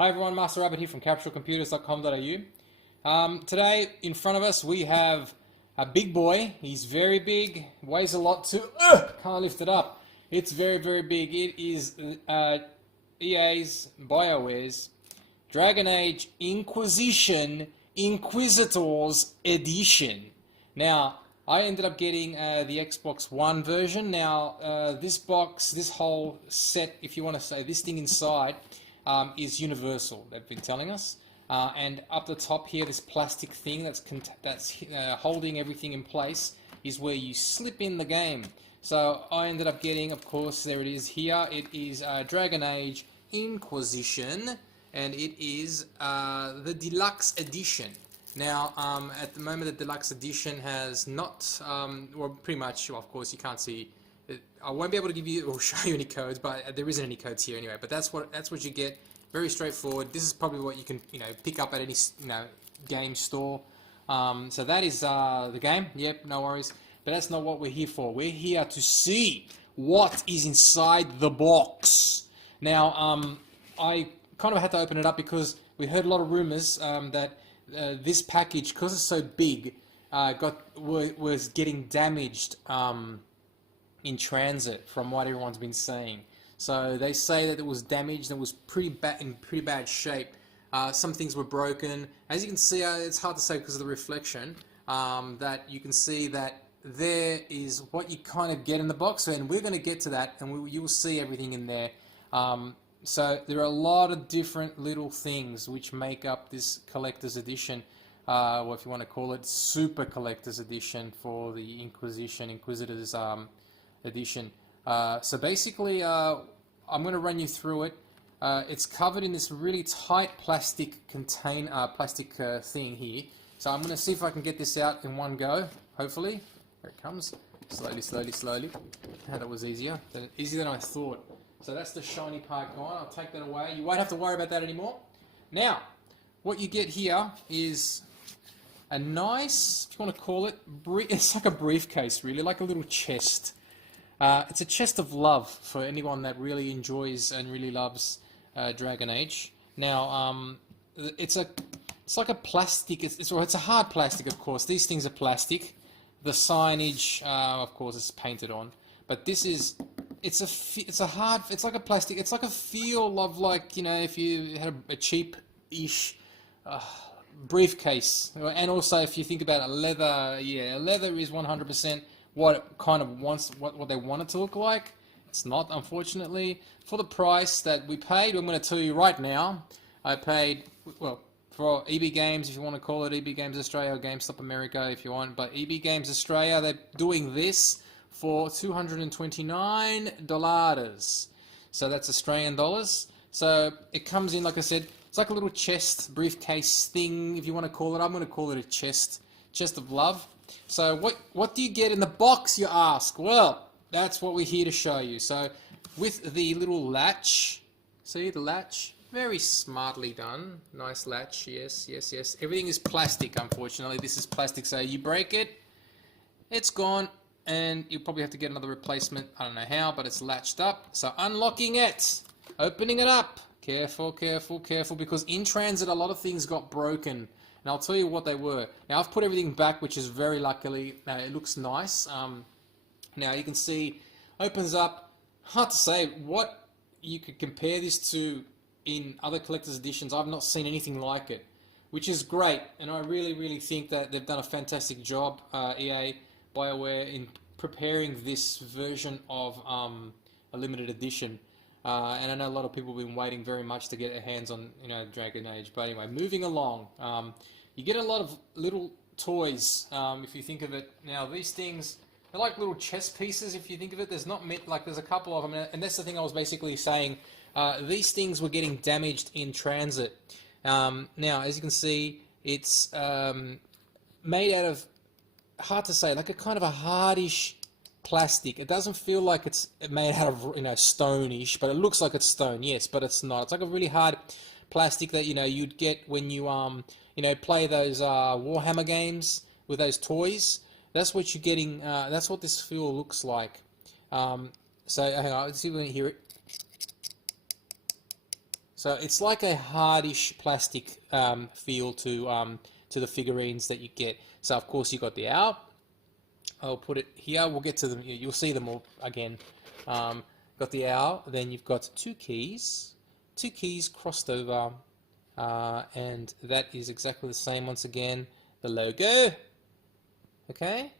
Hi everyone, Master Rabbit here from capsulecomputers.com.au. Today in front of us we have a big boy. He's very big, weighs a lot too. Can't lift it up. It's very, very big. It is EA's, BioWare's Dragon Age Inquisition Inquisitors Edition. Now, I ended up getting the Xbox One version. Now, this box, this whole set, if you want to say, this thing inside is universal, they've been telling us. And up the top here, this plastic thing that's holding everything in place is where you slip in the game. So I ended up getting, of course, there it is here. It is Dragon Age Inquisition, and it is the Deluxe Edition. Now, at the moment, the Deluxe Edition has not, well, pretty much, well, of course, you can't see. I won't be able to give you or show you any codes, but there isn't any codes here anyway. But that's what you get. Very straightforward. This is probably what you can pick up at any game store. So that is the game. Yep, no worries. But that's not what we're here for. We're here to see what is inside the box. Now, I kind of had to open it up because we heard a lot of rumors that this package, because it's so big, was getting damaged in transit, from what everyone's been saying. So they say that it was damaged and was in pretty bad shape. Some things were broken. As you can see, it's hard to say because of the reflection. That you can see that there is what you kind of get in the box, and we're going to get to that, and you will see everything in there. So there are a lot of different little things which make up this collector's edition, or if you want to call it, super collector's edition for the Inquisitors edition. So basically, I'm going to run you through it. It's covered in this really tight plastic thing here. So I'm going to see if I can get this out in one go, hopefully. Here it comes. Slowly, slowly, slowly. That was easier. Easier than I thought. So that's the shiny part gone. I'll take that away. You won't have to worry about that anymore. Now, what you get here is a nice, if you want to call it, it's like a briefcase, really, like a little chest. It's a chest of love for anyone that really enjoys and really loves Dragon Age. Now, it's like a plastic. It's a hard plastic, of course. These things are plastic. The signage, of course, is painted on. But this is, it's like a plastic. It's like a feel of, like, if you had a cheap-ish briefcase. And also, if you think about it, leather, yeah, leather is 100% what it kind of wants, what they want it to look like. It's not, unfortunately. For the price that we paid, I'm going to tell you right now, I paid, well, for EB Games, if you want to call it EB Games Australia, or GameStop America if you want, but EB Games Australia, they're doing this for $229. So that's Australian dollars. So it comes in, like I said, it's like a little chest, briefcase thing, if you want to call it. I'm going to call it a chest of love. So what do you get in the box, you ask? Well, that's what we're here to show you. So with the little latch, see the latch? Very smartly done. Nice latch, yes, yes, yes. Everything is plastic, unfortunately. This is plastic, so you break it, it's gone, and you'll probably have to get another replacement. I don't know how, but it's latched up. So unlocking it, opening it up. Careful, careful, careful, because in transit a lot of things got broken. And I'll tell you what they were. Now, I've put everything back, which is very luckily, it looks nice. Now, you can see, opens up. Hard to say what you could compare this to in other collector's editions. I've not seen anything like it, which is great. And I really, really think that they've done a fantastic job, EA, BioWare, in preparing this version of a limited edition. And I know a lot of people have been waiting very much to get their hands on, Dragon Age. But anyway, moving along, you get a lot of little toys, if you think of it. Now, these things, they're like little chess pieces, if you think of it. There's there's a couple of them, and that's the thing I was basically saying. These things were getting damaged in transit. Now, as you can see, it's made out of, hard to say, like a kind of a hardish plastic. It doesn't feel like it's made out of stone-ish, but it looks like it's stone, yes, but it's not. It's like a really hard plastic that you'd get when you play those Warhammer games with those toys. That's what you're getting. That's what this feel looks like. So hang on, let's see if we can hear it. So it's like a hardish plastic feel to the figurines that you get. So of course you got the owl. I'll put it here. We'll get to them. You'll see them all again. Got the owl. Then you've got two keys crossed over, and that is exactly the same once again. The logo. Okay,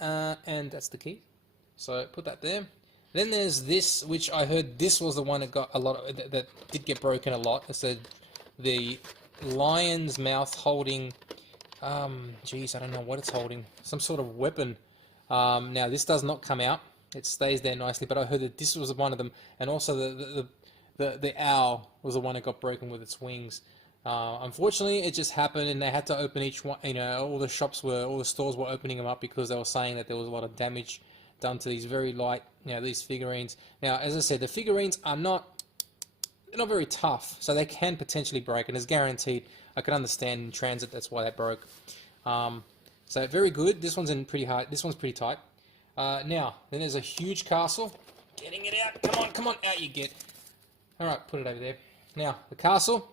and that's the key. So put that there. Then there's this, which I heard this was the one that got a lot of, that did get broken a lot. It said the lion's mouth holding, geez, I don't know what it's holding. Some sort of weapon. Now this does not come out. It stays there nicely. But I heard that this was one of them, and also the owl was the one that got broken with its wings. Unfortunately, it just happened, and they had to open each one. You know, all the stores were opening them up because they were saying that there was a lot of damage done to these very light, these figurines. Now, as I said, the figurines are not very tough, so they can potentially break, and it's guaranteed. I can understand in transit that's why they broke. So very good. This one's in pretty hard. This one's pretty tight. Now, then there's a huge castle. Getting it out. Come on, out you get. All right, put it over there. Now, the castle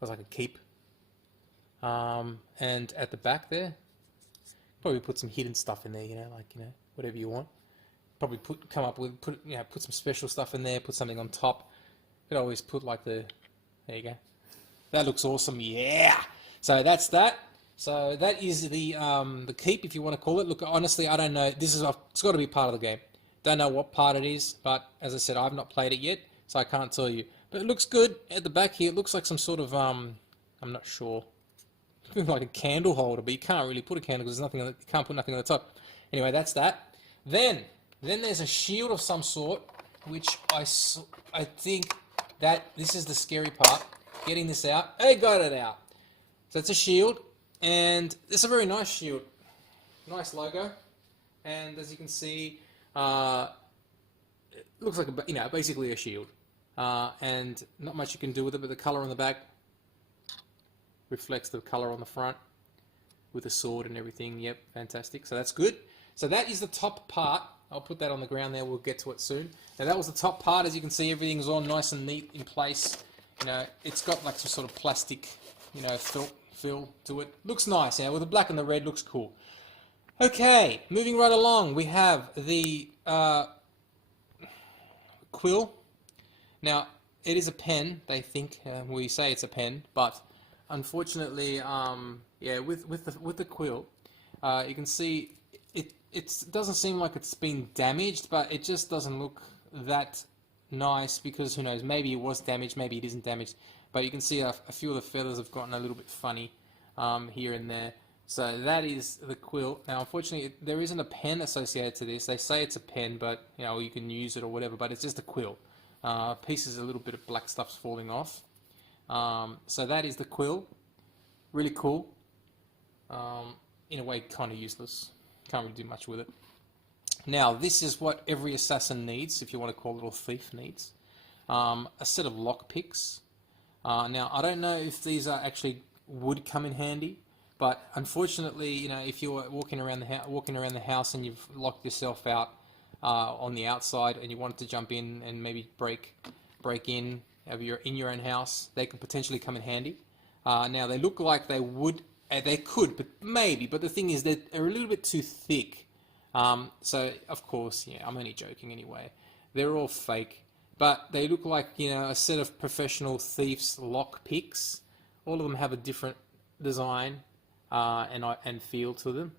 was like a keep. And at the back there, probably put some hidden stuff in there, whatever you want. Probably put some special stuff in there, put something on top. Could always put like there you go. That looks awesome, yeah! So that's that. So that is the keep, if you want to call it. Look, honestly, I don't know. It's got to be part of the game. Don't know what part it is, but as I said, I've not played it yet, so I can't tell you. But it looks good. At the back here, it looks like some sort of, I'm not sure. Like a candle holder, but you can't really put a candle because there's nothing. You can't put nothing on the top. Anyway, that's that. Then there's a shield of some sort, which I think that this is the scary part. Getting this out. I got it out. So it's a shield, and it's a very nice shield. Nice logo, and as you can see, it looks like basically a shield, and not much you can do with it. But the color on the back reflects the color on the front with the sword and everything. Yep, fantastic. So that's good. So that is the top part. I'll put that on the ground there. We'll get to it soon. Now that was the top part. As you can see, everything's all nice and neat in place. It's got like some sort of plastic, feel to it. Looks nice. With the black and the red, looks cool. Okay, moving right along, we have the Quill. Now it is a pen. They think we say it's a pen, but unfortunately, with the Quill, you can see it doesn't seem like it's been damaged, but it just doesn't look that nice because who knows? Maybe it was damaged, maybe it isn't damaged. But you can see a few of the feathers have gotten a little bit funny here and there. So that is the Quill. Now, unfortunately, there isn't a pen associated to this. They say it's a pen, but you can use it or whatever. But it's just a Quill. Pieces, a little bit of black stuff's falling off. So that is the Quill. Really cool. In a way, kind of useless. Can't really do much with it. Now, this is what every assassin needs, if you want to call it, or thief needs. A set of lockpicks. Now, I don't know if these are actually would come in handy, but unfortunately, if you're walking around the house and you've locked yourself out on the outside and you wanted to jump in and maybe break in your own house, they could potentially come in handy. Now they look like they would, they could, but maybe. But the thing is, they're a little bit too thick. So of course, I'm only joking anyway. They're all fake, but they look like a set of professional thieves' lock picks. All of them have a different design and feel to them.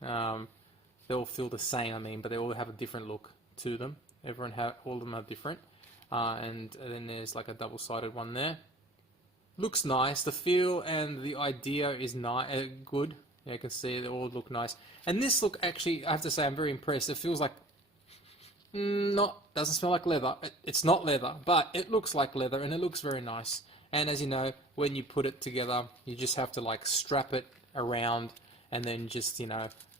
They all feel the same, but they all have a different look to them. All of them are different. And then there's like a double-sided one there. Looks nice. The feel and the idea is good. You can see they all look nice. And this look, actually, I have to say, I'm very impressed. It feels like doesn't smell like leather. It's not leather, but it looks like leather, and it looks very nice. And as you know, when you put it together, you just have to like strap it around, and then just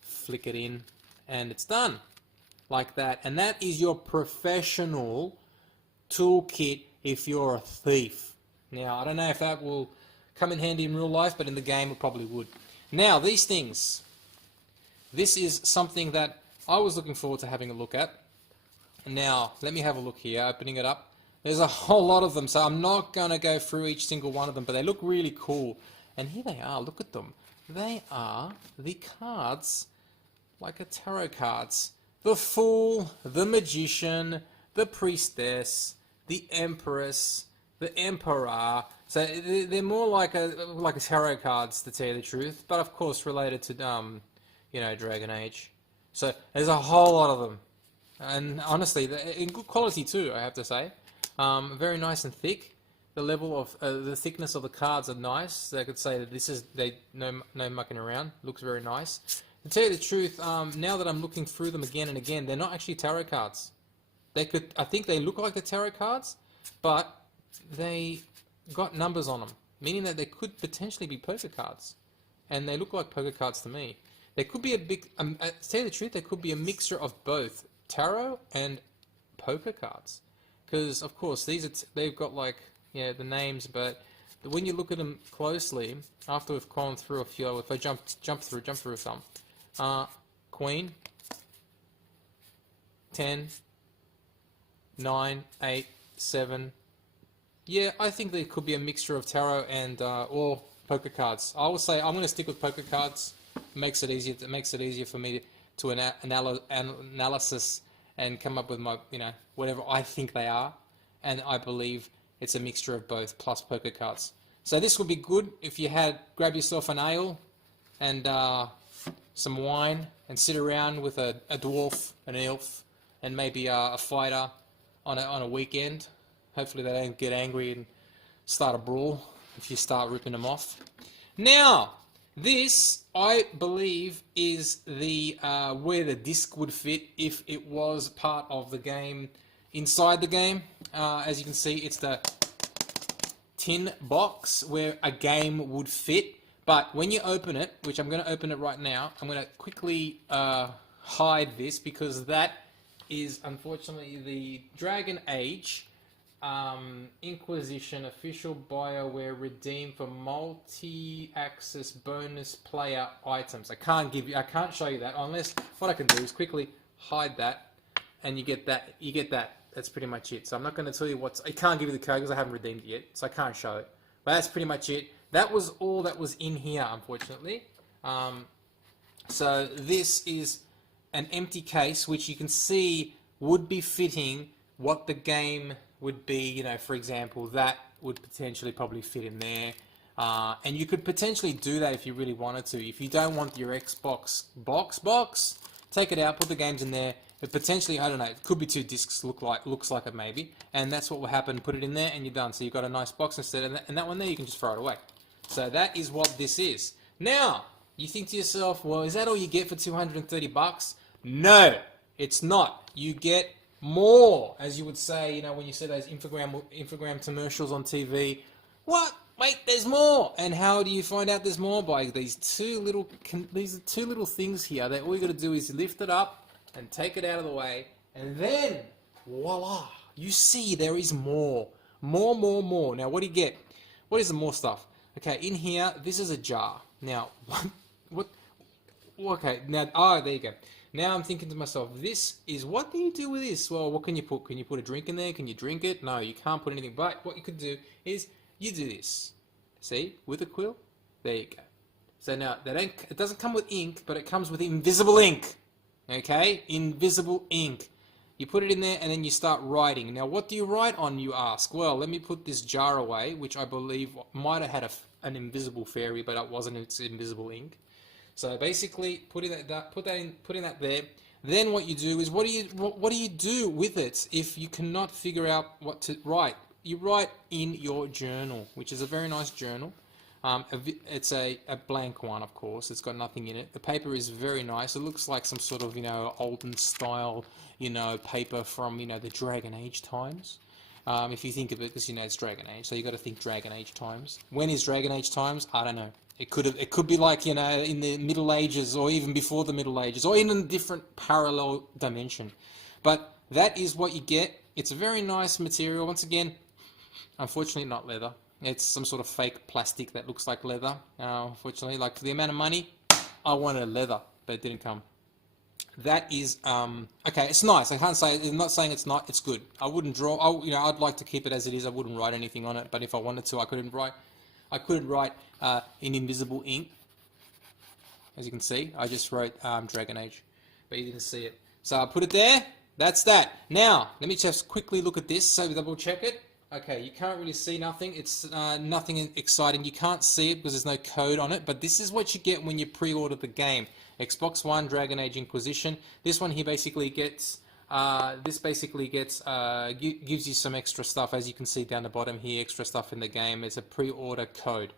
flick it in, and it's done like that. And that is your professional toolkit if you're a thief. Now, I don't know if that will come in handy in real life, but in the game it probably would. Now, these things. This is something that I was looking forward to having a look at. Now, let me have a look here, opening it up. There's a whole lot of them, so I'm not going to go through each single one of them, but they look really cool. And here they are, look at them. They are the cards, like a tarot cards. The Fool, the Magician, the Priestess, the Empress, the Emperor. So they're more like a tarot cards, to tell you the truth, but of course related to you know, Dragon Age. So there's a whole lot of them, and honestly, in good quality too, I have to say. Very nice and thick. The level of the thickness of the cards are nice. They could say that this is no mucking around. Looks very nice. To tell you the truth, now that I'm looking through them again and again, they're not actually tarot cards. I think they look like the tarot cards, but they got numbers on them, meaning that they could potentially be poker cards, and they look like poker cards to me. They could be a big. To tell you the truth, they could be a mixture of both tarot and poker cards, because of course they've got like the names, but when you look at them closely, after we've gone through a few, if I jump through some, Queen, 10, 9, 8, 7. Yeah, I think there could be a mixture of tarot and or poker cards. I would say I'm going to stick with poker cards. It makes it easier. It makes it easier for me to analysis and come up with my whatever I think they are, and I believe it's a mixture of both plus poker cards. So this would be good if you grab yourself an ale and some wine and sit around with a dwarf, an elf, and maybe a fighter on a weekend. Hopefully they don't get angry and start a brawl if you start ripping them off. Now, this, I believe, is the where the disc would fit if it was part of the game, inside the game. As you can see, it's the tin box where a game would fit. But when you open it, which I'm going to open it right now, I'm going to quickly hide this because that is unfortunately the Dragon Age Inquisition official BioWare redeemed for multi-access bonus player items. I can't show you that unless what I can do is quickly hide that, and you get that. That's pretty much it. So I'm not going to tell you I can't give you the code because I haven't redeemed it yet, so I can't show it. But that's pretty much it. That was all that was in here, unfortunately. So this is an empty case, which you can see would be fitting what the game would be. For example, that would potentially probably fit in there. And you could potentially do that if you really wanted to. If you don't want your Xbox box, take it out, put the games in there. But potentially, I don't know, it could be 2 discs, looks like it maybe. And that's what will happen, put it in there and you're done. So you've got a nice box instead of that, and that one there you can just throw it away. So that is what this is. Now, you think to yourself, well, is that all you get for $230? No, it's not. You get more, as you would say, when you see those infogram commercials on TV. What? Wait, there's more. And how do you find out there's more? By these two little things here. That all you got to do is lift it up and take it out of the way, and then voila, you see there is more. Now, what do you get? What is the more stuff? Okay, in here, this is a jar. Now, what? Okay, now, there you go. Now I'm thinking to myself, what do you do with this? Well, what can you put? Can you put a drink in there? Can you drink it? No, you can't put anything. But what you could do is you do this. See, with a quill. There you go. So now it doesn't come with ink, but it comes with invisible ink. Okay, invisible ink. You put it in there and then you start writing. Now, what do you write on, you ask? Well, let me put this jar away, which I believe might have had an invisible fairy, but it wasn't. It's invisible ink. So basically, put in that there. Then what you do is, what do you do with it if you cannot figure out what to write? You write in your journal, which is a very nice journal. It's a blank one, of course. It's got nothing in it. The paper is very nice. It looks like some sort of olden style paper from the Dragon Age times. If you think of it, because it's Dragon Age, so you got to think Dragon Age times. When is Dragon Age times? I don't know. It could be like in the Middle Ages, or even before the Middle Ages, or in a different parallel dimension. But that is what you get. It's a very nice material. Once again, unfortunately, not leather. It's some sort of fake plastic that looks like leather. Unfortunately, like for the amount of money, I wanted leather, but it didn't come. that is okay. It's nice. I can't say. I'm not saying it's not. It's good. I wouldn't draw. I'd like to keep it as it is. I wouldn't write anything on it. But if I wanted to, I couldn't write. I couldn't write in invisible ink. As you can see, I just wrote Dragon Age, but you didn't see it. So I put it there. That's that. Now let me just quickly look at this. So double check it. Okay, you can't really see nothing. It's nothing exciting. You can't see it because there's no code on it. But this is what you get when you pre-order the game. Xbox One, Dragon Age Inquisition. This one here basically gets, gives you some extra stuff, as you can see down the bottom here, extra stuff in the game. It's a pre-order code.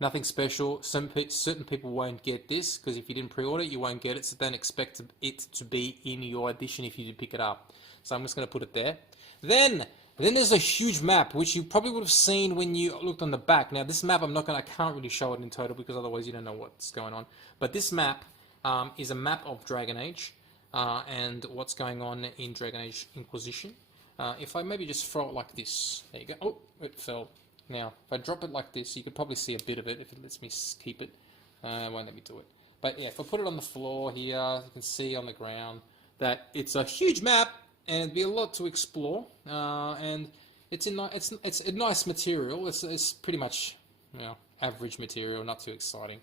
Nothing special. Certain people won't get this, because if you didn't pre-order it, you won't get it, so don't expect it to be in your edition if you did pick it up. So I'm just going to put it there. Then there's a huge map, which you probably would have seen when you looked on the back. Now this map, I can't really show it in total, because otherwise you don't know what's going on. But this map is a map of Dragon Age and what's going on in Dragon Age Inquisition. If I maybe just throw it like this, there you go. Oh, it fell. Now, if I drop it like this, you could probably see a bit of it if it lets me keep it. It won't let me do it. But yeah, if I put it on the floor here, you can see on the ground that it's a huge map and it'd be a lot to explore. And it's a nice material. It's pretty much, average material, not too exciting.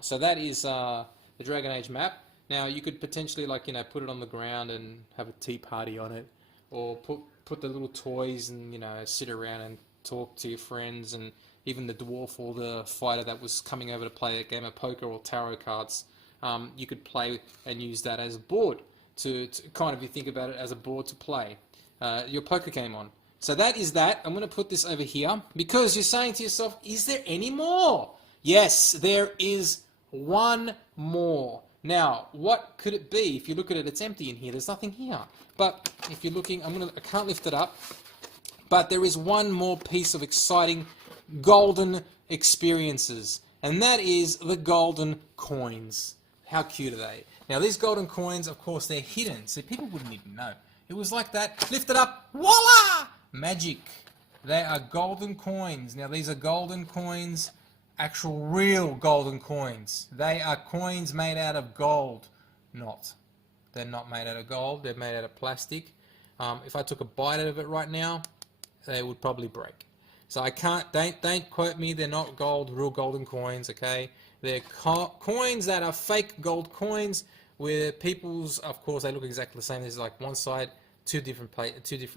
So that is the Dragon Age map. Now you could potentially put it on the ground and have a tea party on it, or put the little toys and sit around and talk to your friends, and even the dwarf or the fighter that was coming over to play a game of poker or tarot cards. You could play and use that as a board to kind of, you think about it as a board to play your poker game on. So that is that. I'm going to put this over here because you're saying to yourself, is there any more? Yes, there is one more. Now, what could it be? If you look at it, it's empty in here. There's nothing here. But if you're looking, I can't lift it up. But there is one more piece of exciting golden experiences, and that is the golden coins. How cute are they? Now, these golden coins, of course, they're hidden, so people wouldn't even know. It was like that. Lift it up. Voila! Magic. They are golden coins. Now, these are golden coins. Actual real golden coins. They are coins made out of gold. They're not made out of gold. They're made out of plastic. If I took a bite out of it right now, they would probably break. So I can't. Don't quote me. They're not gold, real golden coins. Okay, they're coins that are fake gold coins. Where people's, of course, they look exactly the same. There's like one side, two different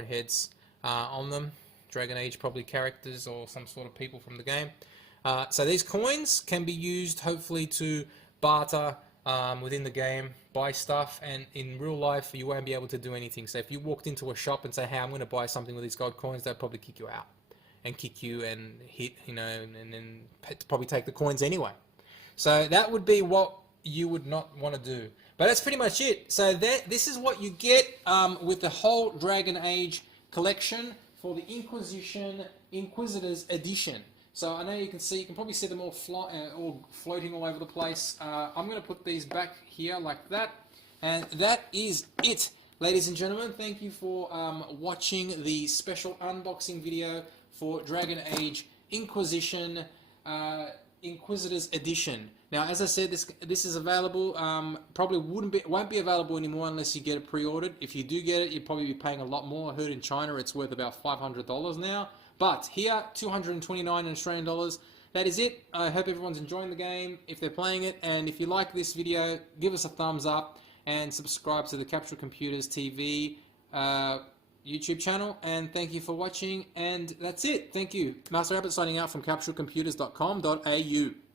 heads on them. Dragon Age probably characters or some sort of people from the game. So these coins can be used, hopefully, to barter within the game, buy stuff, and in real life, you won't be able to do anything. So if you walked into a shop and say, hey, I'm going to buy something with these gold coins, they'll probably kick you out and kick you and hit, and then probably take the coins anyway. So that would be what you would not want to do. But that's pretty much it. So this is what you get with the whole Dragon Age collection for the Inquisition Inquisitors edition. So I know you can probably see them all floating all over the place. I'm going to put these back here like that. And that is it, ladies and gentlemen. Thank you for watching the special unboxing video for Dragon Age Inquisition Inquisitors Edition. Now, as I said, this is available. Probably won't be available anymore unless you get it pre-ordered. If you do get it, you'll probably be paying a lot more. I heard in China it's worth about $500 now. But here, $229 Australian dollars. That is it. I hope everyone's enjoying the game, if they're playing it. And if you like this video, give us a thumbs up and subscribe to the Capsule Computers TV YouTube channel. And thank you for watching. And that's it. Thank you. Master Rabbit signing out from capsulecomputers.com.au.